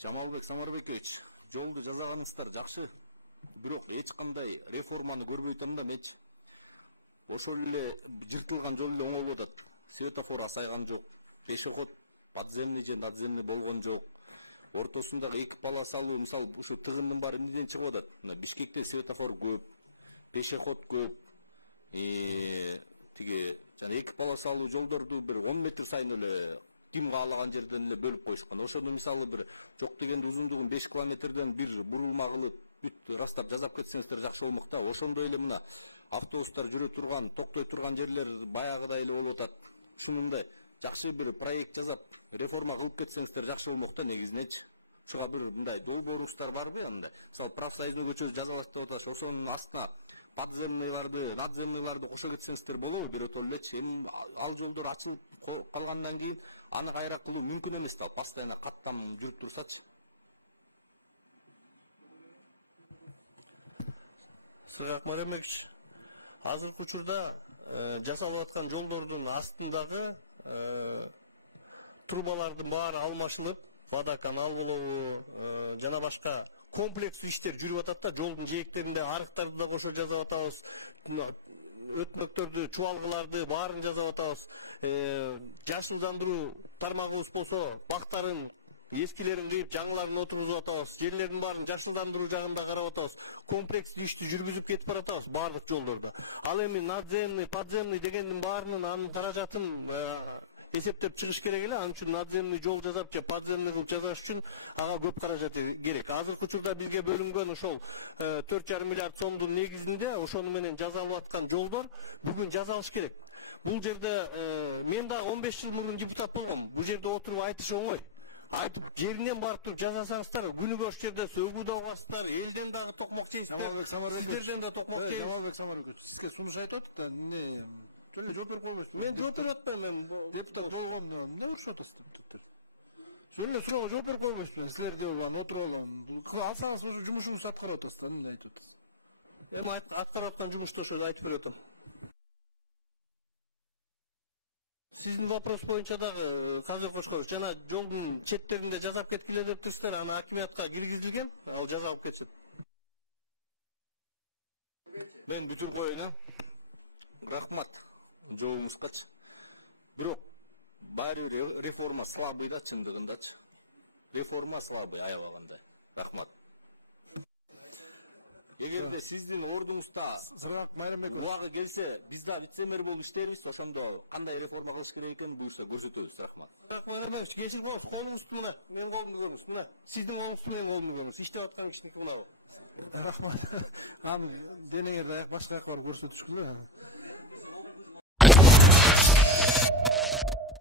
Жамалбек Самарбекович, жолду жасаганыңыздар жакшы. Бирок эч кандай реформаны көрбөй атам да мен. Ошол эле жыртылган жол эле оңолуп атат. Светофор асайган жок. Пешеход подземный же надземный болгон жок. Ортосундагы эки полос алуу, мисалы, ушу тыгындын баары эмнеден чыгып атат? Мына Бишкекте светофор көп, пешеход көп. Тиги жана эки полос алуу жолдорду бир 10 метр сайын эле ким каалаган жерден эле бөлүп коюшкан. Ошону мисалы бир жок дегенде узундугун 5 километрден бир бурулма кылып, бүт растап жазап кетсеңиздер жакшы болмок да. Ошондой эле мына автобустар жүрө турган, токтой турган жерлер баягыдай эле болуп атат. Ушундай жакшы бир проект жазап, реформа кылып кетсеңиздер жакшы болмок да негизинечи. Ушуга бир мындай долбооруңуздар барбы андай? Мисалы профсоюзный көчөдү жазалаш деп атасыз, ошонун астына подземныйларды, надземныйларды кошо кетсеңиздер болобу? Биротол элечи. Эми ал жолдор ачылып калгандан кийин аны кайра кылуу мүмкүн эмес да, постоянно каттам жүрүп турсачы. Сыргак Маремекович, азыркы учурда жасалып аткан жолдордун астындагы трубалардын баары алмашылып, водоканал болобу, жана башка комплекс иштер жүрүп атат да, жолдун жээктеринде арыктарды да кошо жасап атабыз, өтмөктөрдү, чубалгыларды баарын жасап атабыз. Жашылдандыруу тармагыбыз болсо, бактарын эскилерин кыйып, жаңыларын отургузуп атабыз. Жерлердин баарын жашылдандыруу жагында карап атабыз. Комплекстик ишти жүргүзүп кетип баратабыз баардык жолдордо. Ал эми надземный, подземный дегендин баарынын анын каражатын эсептеп чыгыш керек эле. Анын үчүн надземный жол жасап же подземный кылып жасаш үчүн ага көп каражат керек. Азыркы учурда бизге бөлүнгөн ошол 4,5 миллиард сомдун негизинде ошону менен жасалып аткан жолдор бүгүн жасалыш керек. Бул жерде мен дагы 15 жыл мурун депутат болгом. Бул жерде отуруп айтыш оңой. Айтып жеринен барып туруп жасасаңыздар, күнү бош жерде сөгүү да угасыздар, элден дагы токмок жейсиздер, сиздерден да токмок жейсиз. Жамалбек Самарбекович, сизге сунуш айтып атат да, эмне жөн жооп берип койбойсузбу? Мен жооп берип атпайм, мен депутат болгондо эмне урушуп атасыздар депутаттар? Жөн эле суроого жооп берип койбойсузбу? Силер деп алган, отуруп алган. Алсаңыз ошо жумушуңузду аткарып атасыздар, эмне айтып атасыз? Эми аткарып аткан жумушту ошо айтып берип атам. Сиздин вопрос боюнча дагы Казыр Кошкович, жана жолдун четтеринде жасап кеткиле деп турсуздар, аны акимиятка киргизилген, ал жасалып кетсин. Мен бүтүр коюн, рахмат жообуңузгачы. Бирок баары бир реформа слабый да, чындыгындачы. Реформа слабый аябагандай. Рахмат. Эгерде сиздин ордуңузда Сыргак Майрамбеков убагы келсе, биз да вице-мэр болуп иштейбиз, ошондо кандай реформа кылыш керек экенин буюрса көрсөтөбүз. Рахмат. Сыргак Майрамбекович, кечирип коюңуз, колуңузду мына, менин колумду көрүңүз, мына. Сиздин колуңузду менин колумду көрүңүз. Иштеп аткан кишиники мынабы. Рахмат. Аны денеңерде башка жакка барып көрсөтүшкүлө.